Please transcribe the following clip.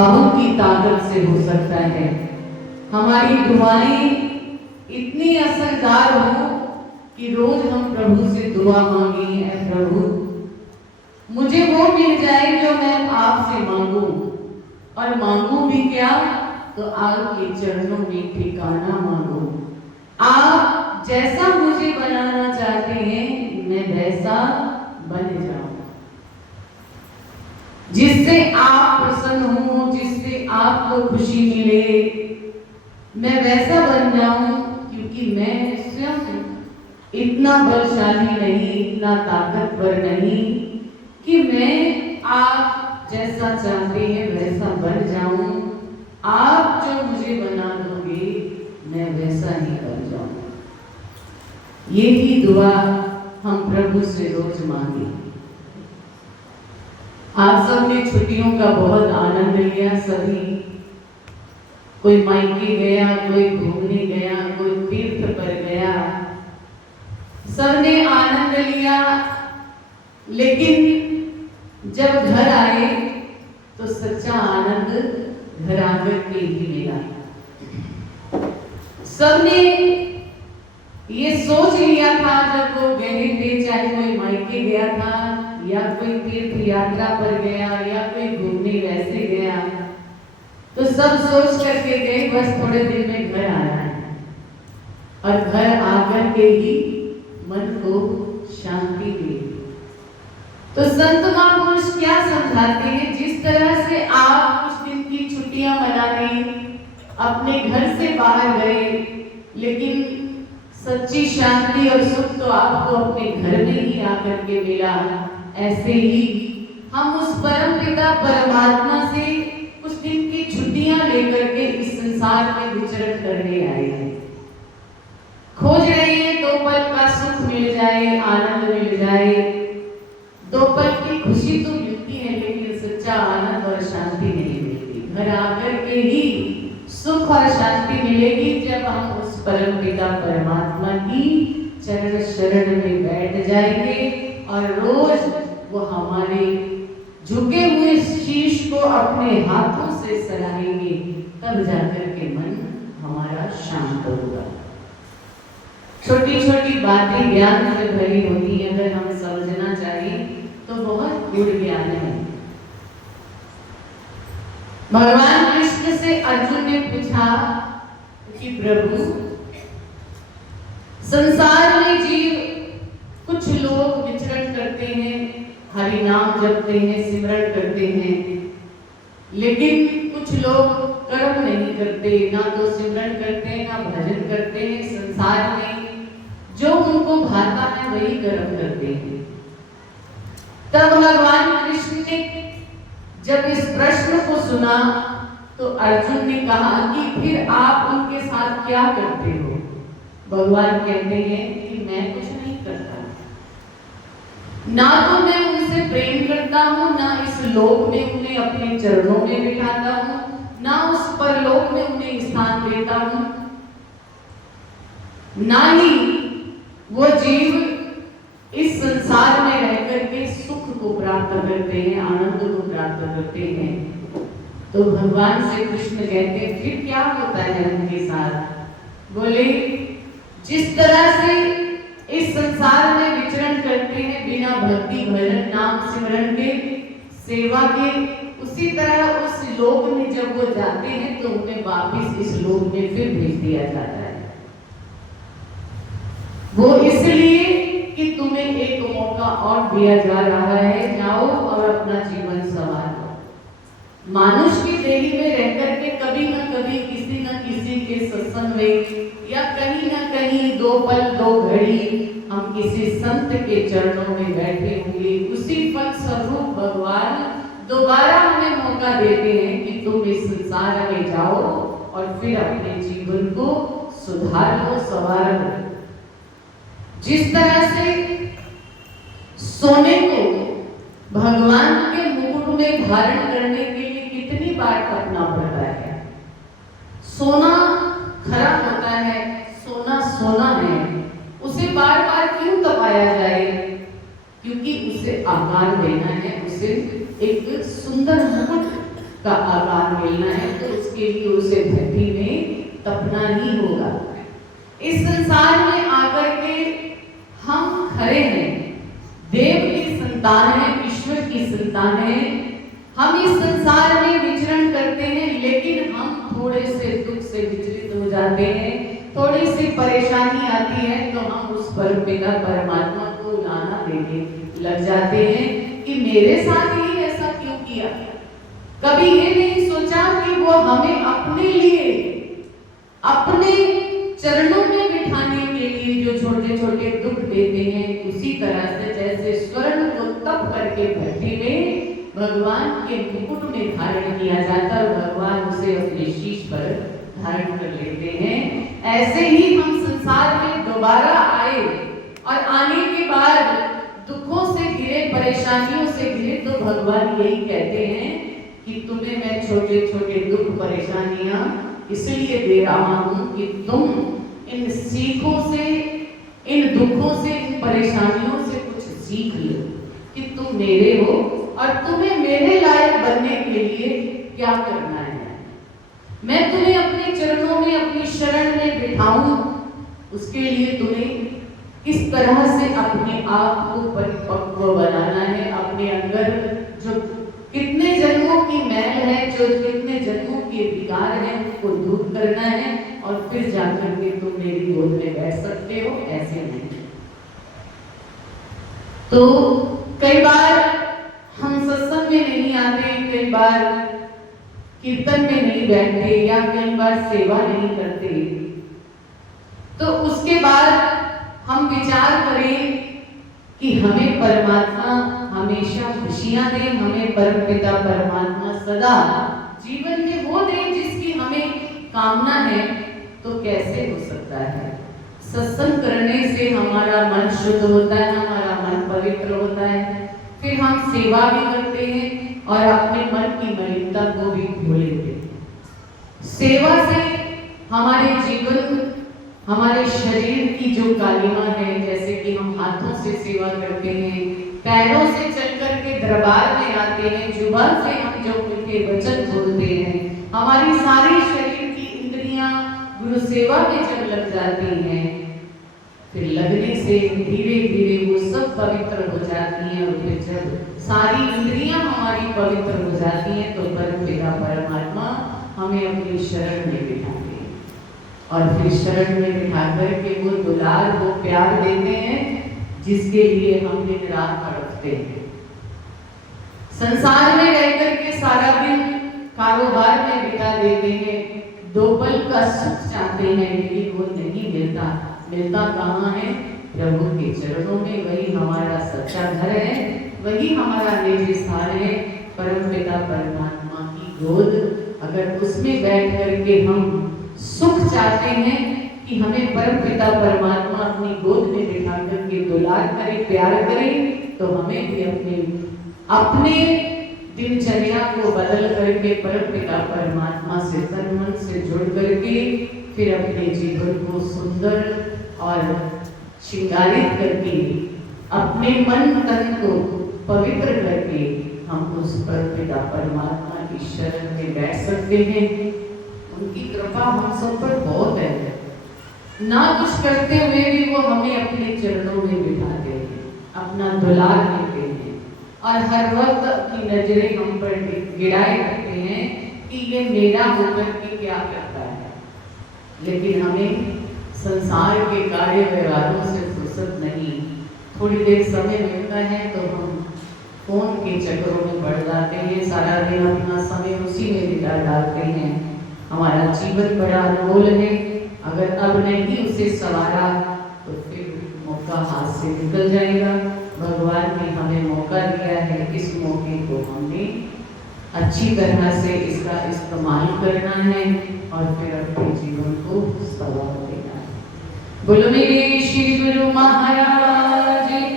भावों की ताकत से हो सकता है। हमारी दुआएं इतनी असरदार हो कि रोज हम प्रभु से दुआ मांगे, ऐ प्रभु मुझे वो मिल जाए जो मैं आपसे मांगू, और मांगू भी क्या तो आपके चरणों में ठिकाना मांगू। आप जैसा मुझे बनाना चाहते हैं मैं वैसा बन जाऊं, जिससे आप प्रसन्न हो, जिससे आपको खुशी मिले, मैं वैसा बन जाऊं। क्योंकि मैं स्वयं इतना बलशाली नहीं, इतना ताकतवर नहीं कि मैं आप जैसा चाहते हैं वैसा बन जाऊं। आप जो मुझे बना दोगे मैं वैसा ही बन जाऊं। ये ही दुआ हम प्रभु से रोज मांगे। आप सबने छुट्टियों का बहुत आनंद लिया। सभी कोई मायके गया, कोई घूमने गया, कोई तीर्थ पर गया, सबने आनंद लिया। लेकिन जब घर आए तो सच्चा आनंद घर आकर के ही मिला। सबने ये सोच लिया था जब वो गए थे, चाहे कोई मायके गया था या कोई तीर्थ यात्रा पर गया या कोई घूमने वैसे गया, तो सब सोच करके गए बस थोड़े दिन में घर आना है, और घर आकर के ही मन को शांति मिली। तो संत महापुरुष क्या समझाते हैं, जिस तरह से आप कुछ दिन की छुट्टियां मनाने अपने घर से बाहर गए, लेकिन सच्ची शांति और सुख तो आपको अपने घर में ही आकर के मिला, ऐसे ही हम उस परम पिता परमात्मा से कुछ दिन की छुट्टियां लेकर के इस संसार में विचरण करने आए हैं। खोज रहे हैं दो पल का सुख मिल जाए, आनंद मिल जाए। दो पल की खुशी तो मिलती है, लेकिन सच्चा आनंद और शांति नहीं मिलती। घर आकर के ही सुख और शांति मिलेगी जब हम उस परम पिता परमात्मा की चरण शरण में बैठ जाएंगे और रोज वो हमारे झुके हुए शीश को अपने हाथों से सराहेंगे, तब जाकर के मन हमारा शांत होगा। छोटी छोटी बातें ज्ञान से भरी होती हैं, अगर हम समझना चाहें तो बहुत गूढ़ ज्ञान है। भगवान कृष्ण से अर्जुन ने पूछा कि प्रभु, संसार में जीव कुछ लोग विचरण करते हैं, हरि नाम जपते हैं, सिमरण करते हैं, लेकिन कुछ लोग कर्म नहीं करते, ना तो सिमरन करते ना भजन करते हैं। संसार में जो उनको भाता है वही कर्म करते हैं। तब भगवान कृष्ण ने जब इस प्रश्न को सुना तो अर्जुन ने कहा कि फिर आप उनके साथ क्या करते हो? भगवान कहते हैं कि मैं कुछ नहीं करता, ना तो मैं उनसे प्रेम करता हूँ, ना इस लोक में उन्हें अपने चरणों में बिठाता हूँ, ना उस परलोक में उन्हें स्थान देता हूँ, ना ही वो जीव इस संसार में रहकर के सुख को प्राप्त करते हैं, आनंद को प्राप्त करते हैं। तो भगवान से कृष्ण कहते हैं फिर क्या होता है उनके साथ? बोले, जिस तरह से इस संसार में विचरण करते हैं बिना भक्ति भजन नाम सिमरन के, सेवा के, उसी तरह उस लोक में जब वो जाते हैं तो उन्हें वापिस इस लोक में फिर भेज दिया जाता है। वो इसलिए कि तुम्हें एक मौका और दिया जा रहा है, जाओ और अपना जीवन संवारो। मानुष की देही में रहकर के कभी न कभी किसी न किसी के सत्संग में या कहीं न कहीं दो पल दो घड़ी हम किसी संत के चरणों में बैठे होंगे। उसी फल स्वरूप भगवान दोबारा हमें मौका देते हैं कि तुम इस संसार में जाओ और फिर अपने जीवन को सुधार लो, संवार लो। जिस तरह से सोने को भगवान के मुकुट में धारण करने के लिए कितनी बार तपना पड़ता है। सोना खराब होता है, सोना सोना है, उसे बार बार क्यों तपाया जाए? क्योंकि उसे आकार देना है, उसे एक सुंदर मुकुट का आकार मिलना है तो उसके लिए उसे धरती में तपना ही होगा। इस संसार में आकर के हम खड़े हैं, देव की संतान है, ईश्वर की संतान है। हम इस संसार में विचरण करते हैं, लेकिन हम थोड़े से दुख से विचलित हो जाते हैं, थोड़ी सी परेशानी आती है तो हम उस परमपिता परमात्मा को लाना देने लग जाते हैं कि मेरे साथ ही ऐसा क्यों किया। कभी ये नहीं सोचा कि वो हमें अपने लिए, अपने चरणों में बिठाने के लिए जो छोटे छोटे दुख देते हैं, उसी तरह से जैसे स्वर्ण को तप करके भट्टी में भगवान के मुकुट में धारण किया जाता है, भगवान उसे अपने शीश पर धारण कर लेते हैं। ऐसे ही हम संसार में दोबारा आए और आने के बाद दुखों से घिरे, परेशानियों से घिरे, तो भगवान यही कहते हैं कि तुम्हें मैं छोटे छोटे दुख परेशानियां इसलिए दे रहा हूं कि तुम इन सीखों से, इन दुखों से, इन परेशानियों से कुछ सीख लो कि तुम मेरे हो और तुम्हें मेरे लायक बनने के लिए क्या करना है। मैं तुम्हें अपने चरणों में, अपनी शरण में बिठाऊं, उसके लिए तुम्हें किस तरह से अपने आप को परिपक्व बनाना है, अपने अंदर जो कितने जन्मों की मैल है, जो कितने जन्मों के विकार हैं, उनको दूर करना है और फिर जाकर के तुम मेरी गोद में बैठ सकते हो। ऐसे नहीं। तो कई बार हम सत्संग में नहीं आते, कई बार कीर्तन में नहीं बैठते, या कई बार सेवा नहीं करते, तो उसके बाद हम विचार करें कि हमें परमात्मा हमेशा खुशियां दे, हमें परमपिता परमात्मा सदा जीवन में वो दे जिसकी हमें कामना है, तो कैसे हो सकता है। सत्संग करने से हमारा मन शुद्ध होता है, हमारा मन पवित्र होता है, फिर हम सेवा भी करते हैं और अपने मन की मलिनता को भी धो लेते हैं। सेवा से हमारे जीवन, हमारे शरीर की जो कालिमा है, जैसे कि हम हाथों से सेवा करते हैं, पैरों से चल करके दरबार में आते हैं, जुबान से हम जो मीठे वचन बोलते हैं, हमारी सारी शरीर की इंद्रियां गुरु सेवा में जब लग जाती हैं, फिर लगने से धीरे धीरे वो सब पवित्र हो जाती हैं। और फिर जब सारी इंद्रियां हमारी पवित्र हो जाती हैं तो परमपिता परमात्मा हमें अपनी शरण में बिठाते हैं और फिर शरण में बिठा करके वो दुलार, वो प्यार देते हैं जिसके लिए हम दिन रात तड़पते हैं। संसार में रह करके सारा दिन कारोबार में बिता देते हैं, दो पल का सुख चाहते हैं, लेकिन वो नहीं मिलता। मिलता कहाँ है? प्रभु के चरणों में। वही हमारा सच्चा घर है, वही हमारा निज स्थान है, परमपिता परमात्मा की गोद। अगर उसमें बैठ करके हम सुख चाहते हैं कि हमें परमपिता परमात्मा अपनी गोद में बिठा करके दुलार करे, प्यार करे, तो हमें भी अपने दिनचर्या को बदल करके परमपिता परमात्मा से तन मन से जुड़ करके फिर अपने जीवन को सुंदर और श्रृंगारित करके, अपने मन तन को पवित्र करके हम उस परमपिता परमात्मा की शरण में बैठ सकते हैं। उनकी कृपा हम सब पर बहुत है। ना कुछ करते हुए भी वो हमें अपने चरणों में बिठाते हैं, अपना दुलार देते हैं और हर वक्त अपनी नजरें हम पर गिराए रखते हैं कि ये मेरा होकर के क्या करता है। लेकिन हमें संसार के कार्य व्यवहारों से फुर्सत नहीं। थोड़ी देर समय मिलता है तो हम फोन के चक्करों में पड़ जाते हैं, सारा दिन अपना समय उसी में बिता डालते हैं। हमारा जीवन बड़ा अनमोल है, अगर अब नहीं उसे संवारा तो फिर मौका हाथ से निकल जाएगा। भगवान ने हमें मौका दिया है, इस मौके को हमने अच्छी तरह से इसका इस्तेमाल करना है और फिर अपने जीवन को सवार देना है। बोलो मेरे श्री गुरु महाराज।